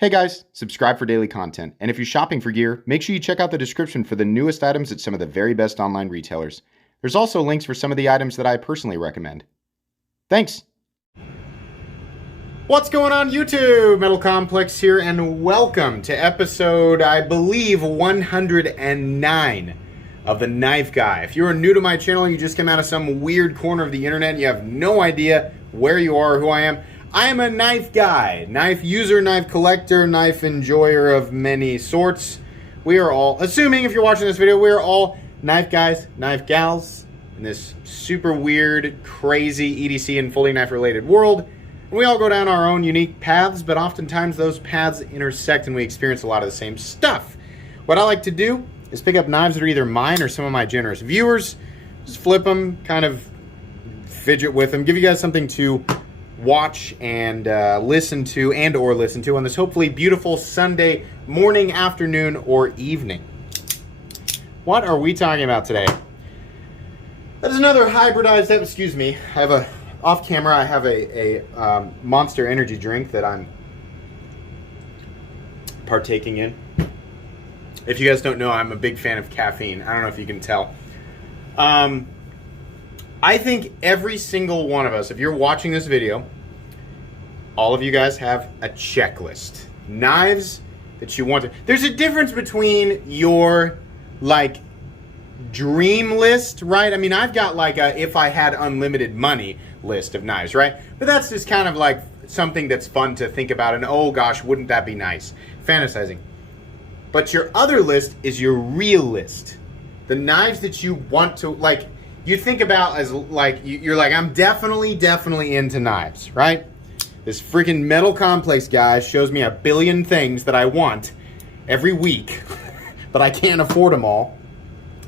Hey guys, subscribe for daily content, and if you're shopping for gear, make sure you check out the description for the newest items at some of the very best online retailers. There's also links for some of the items that I personally recommend. Thanks! What's going on YouTube? Metal Complex here, and welcome to episode, I believe, 109 of The Knife Guy. If you're new to my channel and you just came out of some weird corner of the internet and you have no idea where you are or who I am a knife guy, knife user, knife collector, knife enjoyer of many sorts. We are all, assuming if you're watching this video, we are all knife guys, knife gals in this super weird, crazy EDC and folding knife related world. And we all go down our own unique paths, but oftentimes those paths intersect and we experience a lot of the same stuff. What I like to do is pick up knives that are either mine or some of my generous viewers, just flip them, kind of fidget with them, give you guys something to watch and listen to on this hopefully beautiful Sunday morning, afternoon, or evening. What are we talking about today? That is another hybridized, excuse me, I have off camera, I have a Monster energy drink that I'm partaking in. If you guys don't know, I'm a big fan of caffeine. I don't know if you can tell. I think every single one of us, if you're watching this video, all of you guys have a checklist. Knives that you want to... There's a difference between your, like, dream list, right? I mean, I've got, like, a if I had unlimited money list of knives, right? But that's just kind of, like, something that's fun to think about, and, oh, gosh, wouldn't that be nice? Fantasizing. But your other list is your real list. The knives that you want to, like... You think about as like, you're like, I'm definitely into knives, right? This freaking Metal Complex guy shows me a billion things that I want every week, but I can't afford them all.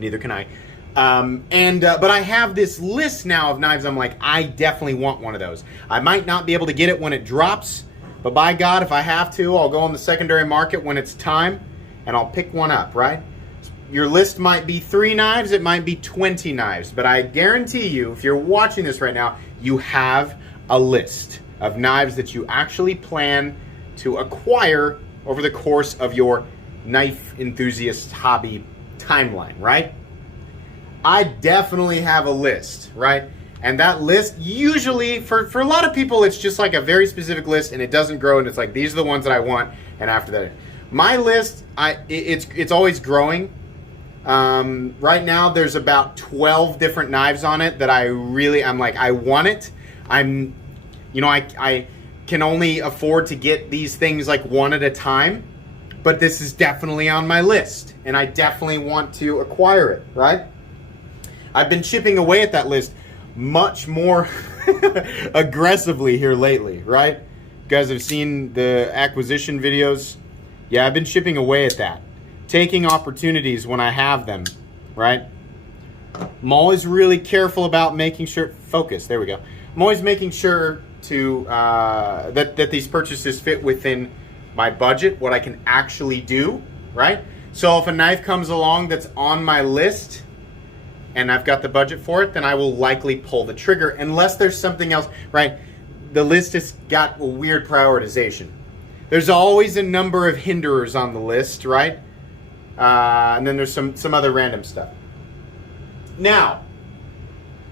Neither can I. But I have this list now of knives. I'm like, I definitely want one of those. I might not be able to get it when it drops, but by God, if I have to, I'll go on the secondary market when it's time, and I'll pick one up, right? Your list might be 3 knives, it might be 20 knives, but I guarantee you, if you're watching this right now, you have a list of knives that you actually plan to acquire over the course of your knife enthusiast hobby timeline, right? I definitely have a list, right? And that list, usually, for a lot of people, it's just like a very specific list, and it doesn't grow, and it's like, these are the ones that I want, and after that, my list, it's always growing. Right now there's about 12 different knives on it that I'm like, I want it. I can only afford to get these things like one at a time, but this is definitely on my list and I definitely want to acquire it, right? I've been chipping away at that list much more aggressively here lately, right? You guys have seen the acquisition videos. Yeah, I've been chipping away at that. Taking opportunities when I have them, right? I'm always really careful about making sure, focus, there we go. I'm always making sure to, that these purchases fit within my budget, what I can actually do, right? So if a knife comes along that's on my list and I've got the budget for it, then I will likely pull the trigger unless there's something else, right? The list has got a weird prioritization. There's always a number of hinderers on the list, right? And then there's some other random stuff. Now,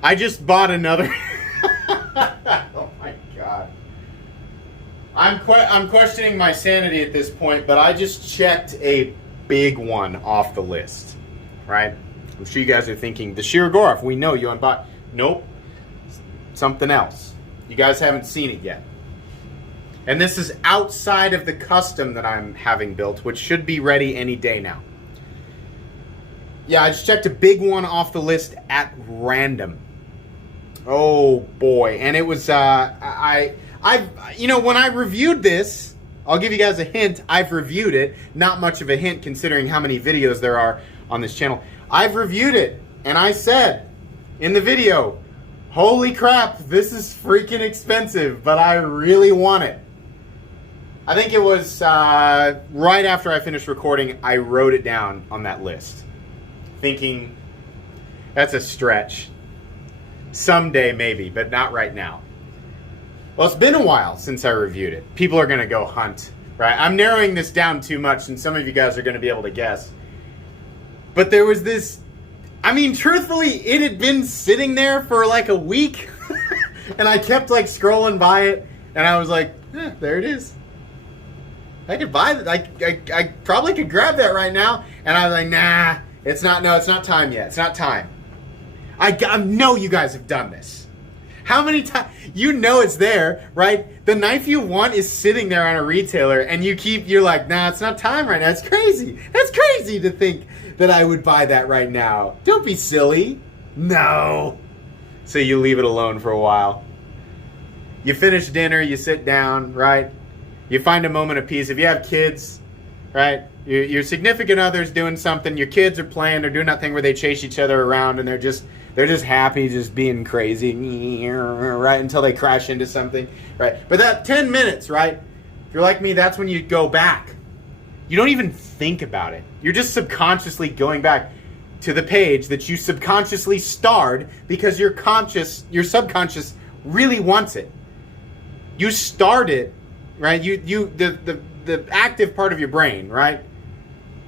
I just bought another. Oh my God. I'm questioning my sanity at this point, but I just checked a big one off the list, right? I'm sure you guys are thinking, the Shirogorov, we know you unbought. Nope. Something else. You guys haven't seen it yet. And this is outside of the custom that I'm having built, which should be ready any day now. Yeah, I just checked a big one off the list at random. Oh boy, and it was when I reviewed this, I'll give you guys a hint. I've reviewed it. Not much of a hint considering how many videos there are on this channel. I've reviewed it, and I said in the video, holy crap, this is freaking expensive, but I really want it. I think it was right after I finished recording, I wrote it down on that list. Thinking, that's a stretch. Someday maybe, but not right now. Well, it's been a while since I reviewed it. People are going to go hunt, right? I'm narrowing this down too much, and some of you guys are going to be able to guess. But there was this, I mean, truthfully, it had been sitting there for like a week, and I kept like scrolling by it, and I was like, there it is. I could buy that. I probably could grab that right now. And I was like, nah, it's not time yet. It's not time. I know you guys have done this. How many times? You know it's there, right? The knife you want is sitting there on a retailer, and you're like, nah, it's not time right now. It's crazy. That's crazy to think that I would buy that right now. Don't be silly. No. So you leave it alone for a while. You finish dinner, you sit down, right? You find a moment of peace. If you have kids, right? Your significant other's doing something. Your kids are playing. They're doing that thing where they chase each other around, and they're just happy, just being crazy, right? Until they crash into something, right? But that 10 minutes, right? If you're like me, that's when you go back. You don't even think about it. You're just subconsciously going back to the page that you subconsciously starred because your subconscious really wants it. You start it, right? The active part of your brain, right?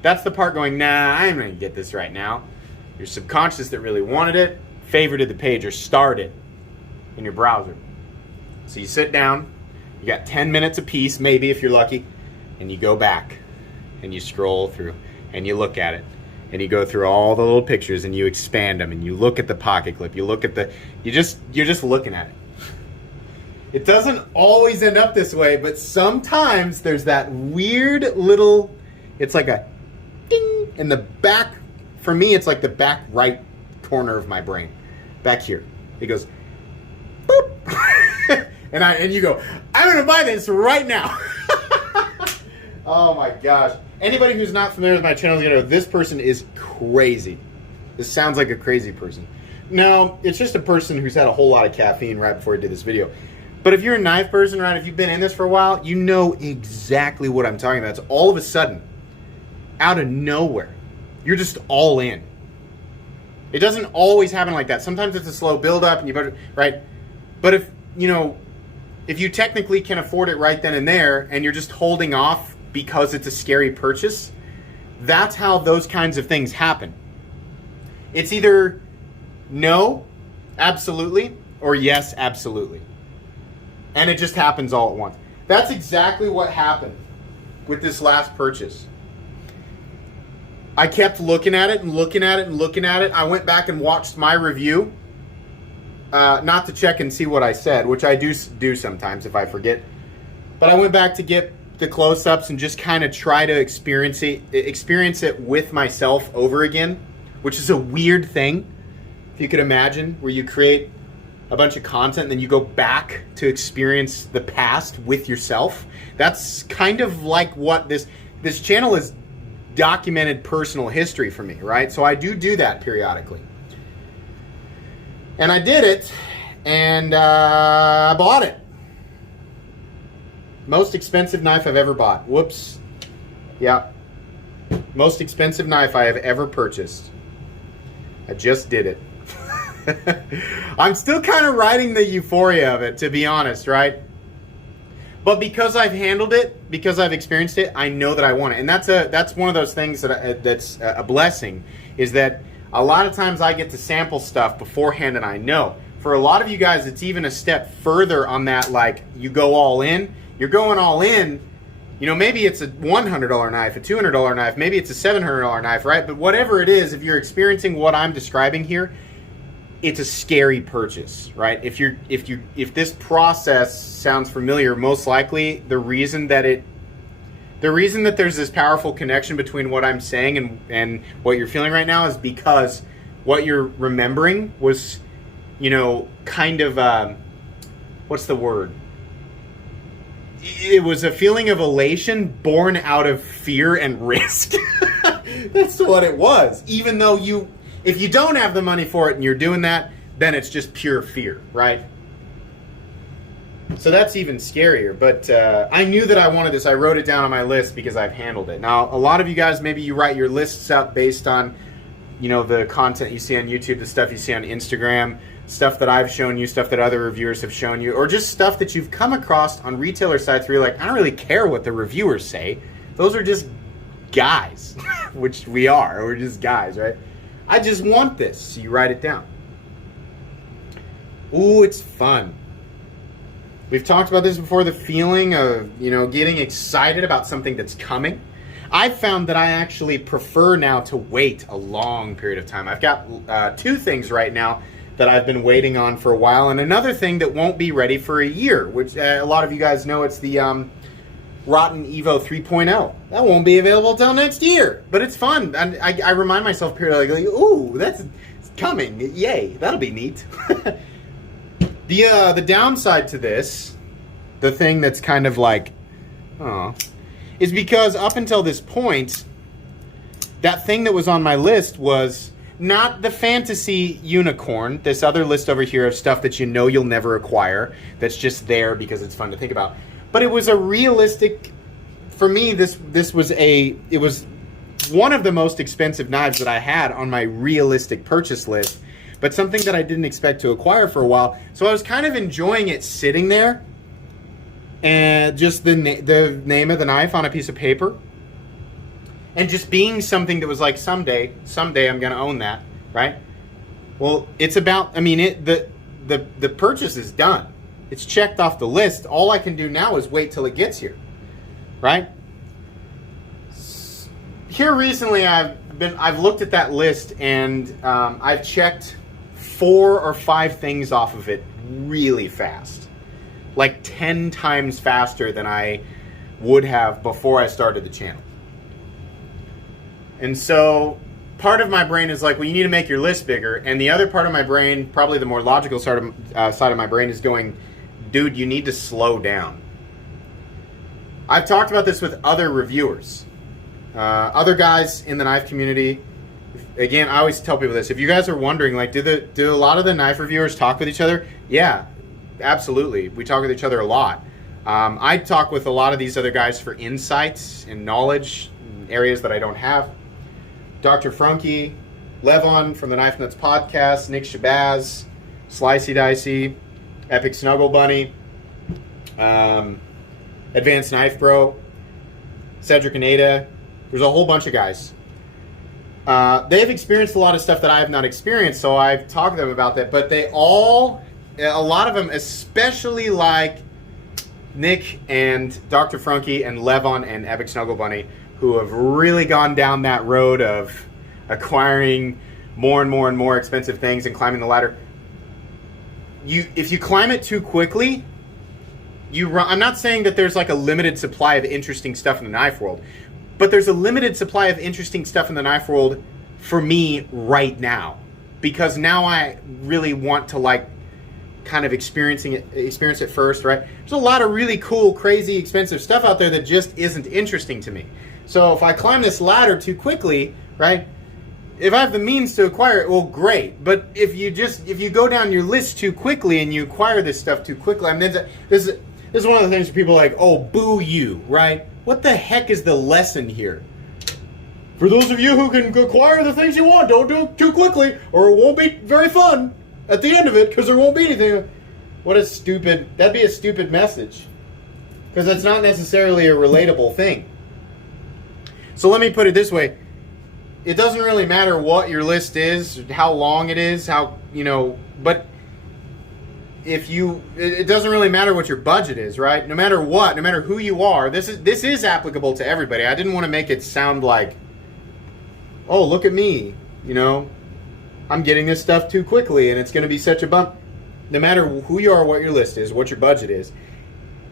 That's the part going, nah, I'm going to get this right now. Your subconscious that really wanted it, favorited the page or starred it in your browser. So you sit down, you got 10 minutes apiece, maybe if you're lucky, and you go back and you scroll through and you look at it and you go through all the little pictures and you expand them and you look at the pocket clip, you look at you're just looking at it. It doesn't always end up this way, but sometimes there's that weird little, it's like a ding in the back. For me, it's like the back right corner of my brain. Back here. It goes, boop. and you go, I'm going to buy this right now. Oh my gosh. Anybody who's not familiar with my channel is going to know this person is crazy. This sounds like a crazy person. No, it's just a person who's had a whole lot of caffeine right before I did this video. But if you're a knife person, right, if you've been in this for a while, you know exactly what I'm talking about. It's all of a sudden, out of nowhere, you're just all in. It doesn't always happen like that. Sometimes it's a slow build-up, and right? But if you technically can afford it right then and there, and you're just holding off because it's a scary purchase, that's how those kinds of things happen. It's either no, absolutely, or yes, absolutely. And it just happens all at once. That's exactly what happened with this last purchase. I kept looking at it and looking at it and looking at it. I went back and watched my review, not to check and see what I said, which I do sometimes if I forget. But I went back to get the close-ups and just kind of try to experience it with myself over again, which is a weird thing, if you could imagine, where you create a bunch of content and then you go back to experience the past with yourself. That's kind of like what this channel is. Documented personal history for me, right? So I do that periodically. And I did it, and I bought it. Most expensive knife I've ever bought. Whoops. Yeah. Most expensive knife I have ever purchased. I just did it. I'm still kind of riding the euphoria of it, to be honest, right? But because I've handled it, because I've experienced it, I know that I want it. And that's one of those things that's a blessing, is that a lot of times I get to sample stuff beforehand and I know. For a lot of you guys, it's even a step further on that, like you go all in. You're going all in, you know, maybe it's a $100 knife, a $200 knife, maybe it's a $700 knife, right? But whatever it is, if you're experiencing what I'm describing here, it's a scary purchase, right? If this process sounds familiar, most likely the reason that there's this powerful connection between what I'm saying and what you're feeling right now is because what you're remembering was, you know, kind of what's the word? It was a feeling of elation born out of fear and risk. That's what it was. Even though if you don't have the money for it and you're doing that, then it's just pure fear, right? So that's even scarier. But I knew that I wanted this. I wrote it down on my list because I've handled it. Now, a lot of you guys, maybe you write your lists up based on, you know, the content you see on YouTube, the stuff you see on Instagram. stuff that I've shown you, stuff that other reviewers have shown you, or just stuff that you've come across on retailer sites where you're like, I don't really care what the reviewers say. Those are just guys, which we are. We're just guys, right? I just want this, so you write it down. Ooh, it's fun. We've talked about this before, the feeling of, getting excited about something that's coming. I've found that I actually prefer now to wait a long period of time. I've got 2 things right now that I've been waiting on for a while, and another thing that won't be ready for a year, which a lot of you guys know, it's the Rotten Evo 3.0. That won't be available until next year, but it's fun. And I remind myself periodically, ooh, that's coming. Yay, that'll be neat. The downside to this, the thing that's kind of like, is because up until this point, that thing that was on my list was not the fantasy unicorn, this other list over here of stuff that you'll never acquire, that's just there because it's fun to think about. But it was a realistic, for me, it was one of the most expensive knives that I had on my realistic purchase list, but something that I didn't expect to acquire for a while. So I was kind of enjoying it sitting there, and just the name of the knife on a piece of paper, and just being something that was like, someday I'm going to own that, right? Well, it's about, the purchase is done. It's checked off the list. All I can do now is wait till it gets here, right? Here recently, I've looked at that list, and I've checked 4 or 5 things off of it really fast, like 10 times faster than I would have before I started the channel. And so part of my brain is like, well, you need to make your list bigger. And the other part of my brain, probably the more logical side of my brain, is going, dude, you need to slow down. I've talked about this with other reviewers, other guys in the knife community. Again, I always tell people this. If you guys are wondering, like, do a lot of the knife reviewers talk with each other? Yeah, absolutely. We talk with each other a lot. I talk with a lot of these other guys for insights and knowledge in areas that I don't have. Dr. Frunke, Levon from the Knife Nuts podcast, Nick Shabazz, Slicey Dicey, Epic Snuggle Bunny, Advanced Knife Bro, Cedric and Ada. There's a whole bunch of guys. They've experienced a lot of stuff that I have not experienced, so I've talked to them about that. But a lot of them, especially like Nick and Dr. Frunke and Levon and Epic Snuggle Bunny, who have really gone down that road of acquiring more and more and more expensive things and climbing the ladder. If you climb it too quickly, I'm not saying that there's like a limited supply of interesting stuff in the knife world, but there's a limited supply of interesting stuff in the knife world for me right now, because now I really want to like kind of experience it first, right? There's a lot of really cool, crazy, expensive stuff out there that just isn't interesting to me. So if I climb this ladder too quickly, right? If I have the means to acquire it, well, great. But if you go down your list too quickly and you acquire this stuff too quickly, this is one of the things where people are like, oh, boo you, right? What the heck is the lesson here? For those of you who can acquire the things you want, don't do it too quickly, or it won't be very fun at the end of it, because there won't be anything. That'd be a stupid message, because that's not necessarily a relatable thing. So let me put it this way. It doesn't really matter what your list is, how long it is, but it doesn't really matter what your budget is, right? No matter what, no matter who you are, this is applicable to everybody. I didn't want to make it sound like, oh, look at me, I'm getting this stuff too quickly and it's going to be such a bump. No matter who you are, what your list is, what your budget is,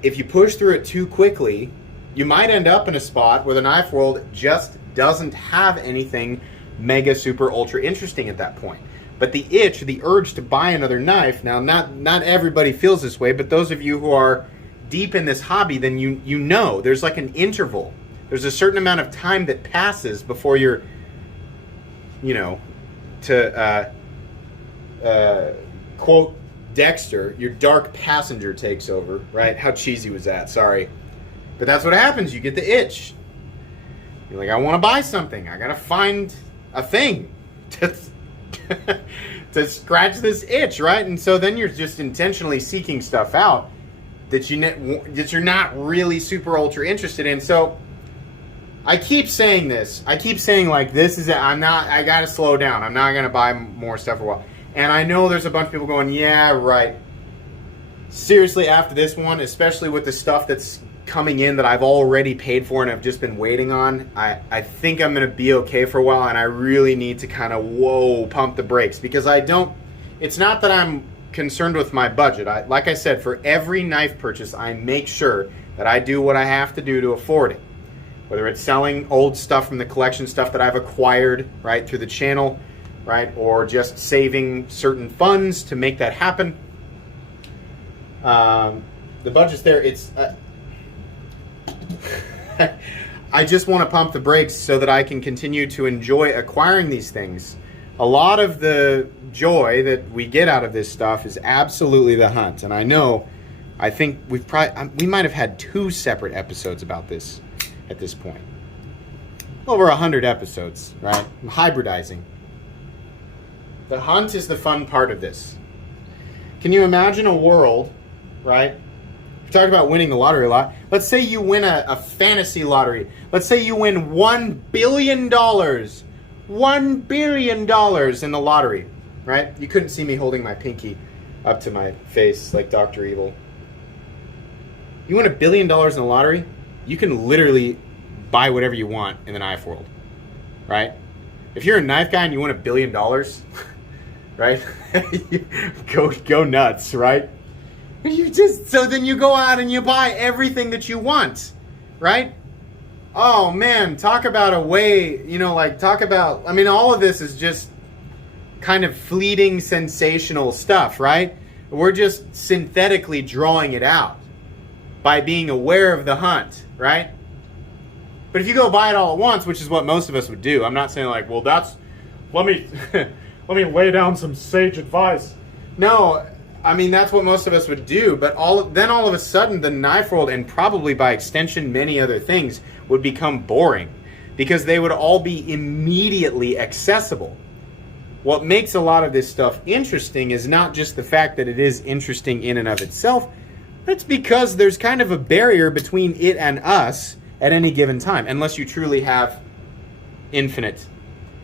if you push through it too quickly, you might end up in a spot where the knife world just doesn't have anything mega, super, ultra interesting at that point. But the urge to buy another knife, now not everybody feels this way, but those of you who are deep in this hobby, then you know there's like an interval. There's a certain amount of time that passes before you're, quote Dexter, your dark passenger takes over, right? How cheesy was that? Sorry. But that's what happens. You get the itch. You're like, I want to buy something. I got to find a thing to scratch this itch, right? And so then you're just intentionally seeking stuff out that you're not really super ultra interested in. So I keep saying this. I keep saying like this is it. I gotta slow down. I'm not gonna buy more stuff for a while. And I know there's a bunch of people going, yeah, right. Seriously, after this one, especially with the stuff that's coming in that I've already paid for and I've just been waiting on, I think I'm gonna be okay for a while, and I really need to kind of pump the brakes, because it's not that I'm concerned with my budget. Like I said, for every knife purchase, I make sure that I do what I have to do to afford it. Whether it's selling old stuff from the collection, stuff that I've acquired, right, through the channel, right, or just saving certain funds to make that happen. The budget's there. It's I just want to pump the brakes so that I can continue to enjoy acquiring these things. A lot of the joy that we get out of this stuff is absolutely the hunt. And I think we might have had 2 separate episodes about this at this point. Over 100 episodes, right? I'm hybridizing. The hunt is the fun part of this. Can you imagine a world, right? We talked about winning the lottery a lot. Let's say you win a fantasy lottery. Let's say you win $1 billion. $1 billion in the lottery, right? You couldn't see me holding my pinky up to my face like Dr. Evil. You win $1 billion in the lottery, you can literally buy whatever you want in the knife world, right? If you're a knife guy and you win $1 billion, right? go nuts, right? So then you go out and you buy everything that you want, right? Oh man, talk about all of this is just kind of fleeting, sensational stuff, right? We're just synthetically drawing it out by being aware of the hunt, right? But if you go buy it all at once, which is what most of us would do, I'm not saying like, well, let me lay down some sage advice. No, I mean, that's what most of us would do, but all of a sudden, the knife world, and probably by extension many other things, would become boring, because they would all be immediately accessible. What makes a lot of this stuff interesting is not just the fact that it is interesting in and of itself, but it's because there's kind of a barrier between it and us at any given time, unless you truly have infinite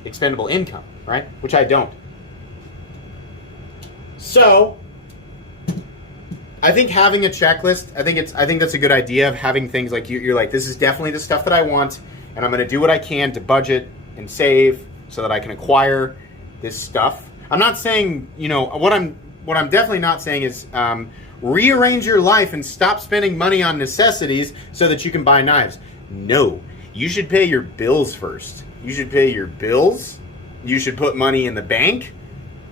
expendable income, right? Which I don't. So I think having a checklist, I think that's a good idea, of having things like you're like, this is definitely the stuff that I want, and I'm going to do what I can to budget and save so that I can acquire this stuff. I'm not saying, what I'm definitely not saying is rearrange your life and stop spending money on necessities so that you can buy knives. No, you should pay your bills first. You should pay your bills. You should put money in the bank.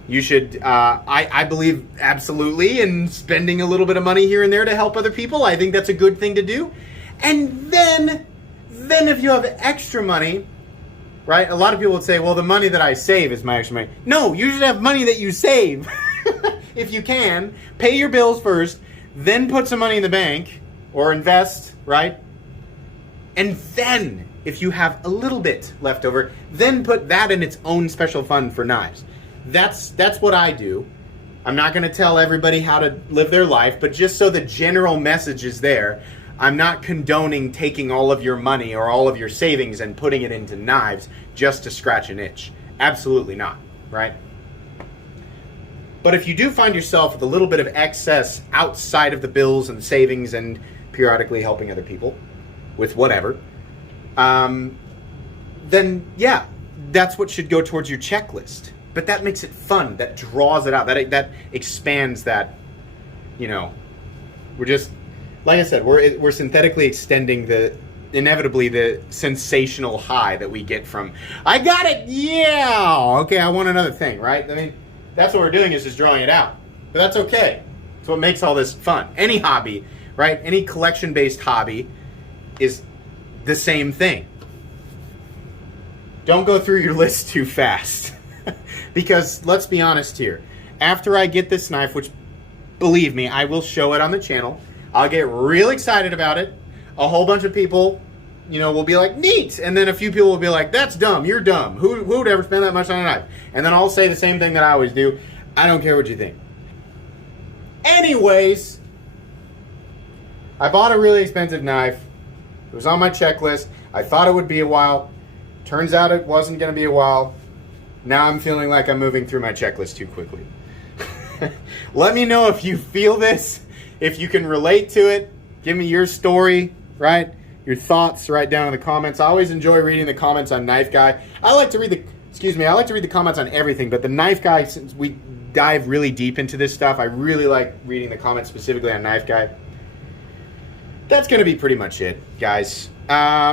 You should, I believe absolutely in spending a little bit of money here and there to help other people. I think that's a good thing to do. And then if you have extra money, right? A lot of people would say, well, the money that I save is my extra money. No, you should have money that you save. If you can, pay your bills first, then put some money in the bank or invest, right? And then, if you have a little bit left over, then put that in its own special fund for knives. That's what I do. I'm not going to tell everybody how to live their life, but just so the general message is there, I'm not condoning taking all of your money or all of your savings and putting it into knives just to scratch an itch. Absolutely not, right? But if you do find yourself with a little bit of excess outside of the bills and savings and periodically helping other people with whatever, then yeah, that's what should go towards your checklist. But that makes it fun. That draws it out. That expands that, we're just, like I said, we're synthetically extending inevitably the sensational high that we get from, I got it, yeah, okay, I want another thing, right? I mean, that's what we're doing, is just drawing it out. But that's okay. It's what makes all this fun. Any hobby, right? Any collection-based hobby is the same thing. Don't go through your list too fast. Because let's be honest here. After I get this knife, which, believe me, I will show it on the channel, I'll get real excited about it. A whole bunch of people will be like, neat. And then a few people will be like, that's dumb. You're dumb. Who would ever spend that much on a knife? And then I'll say the same thing that I always do. I don't care what you think. Anyways, I bought a really expensive knife. It was on my checklist. I thought it would be a while. Turns out it wasn't going to be a while. Now I'm feeling like I'm moving through my checklist too quickly. Let me know if you feel this, if you can relate to it. Give me your story, right? Your thoughts right down in the comments. I always enjoy reading the comments on Knife Guy. I like to read the comments on everything, but the Knife Guy, since we dive really deep into this stuff, I really like reading the comments specifically on Knife Guy. That's going to be pretty much it, guys.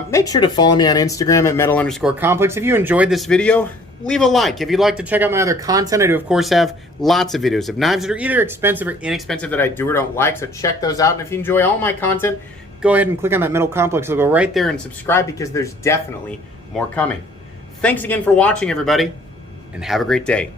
Make sure to follow me on Instagram at metal_complex. If you enjoyed this video, leave a like. If you'd like to check out my other content, I do, of course, have lots of videos of knives that are either expensive or inexpensive that I do or don't like, so check those out. And if you enjoy all my content, go ahead and click on that Metal Complex logo right there and subscribe, because there's definitely more coming. Thanks again for watching, everybody, and have a great day.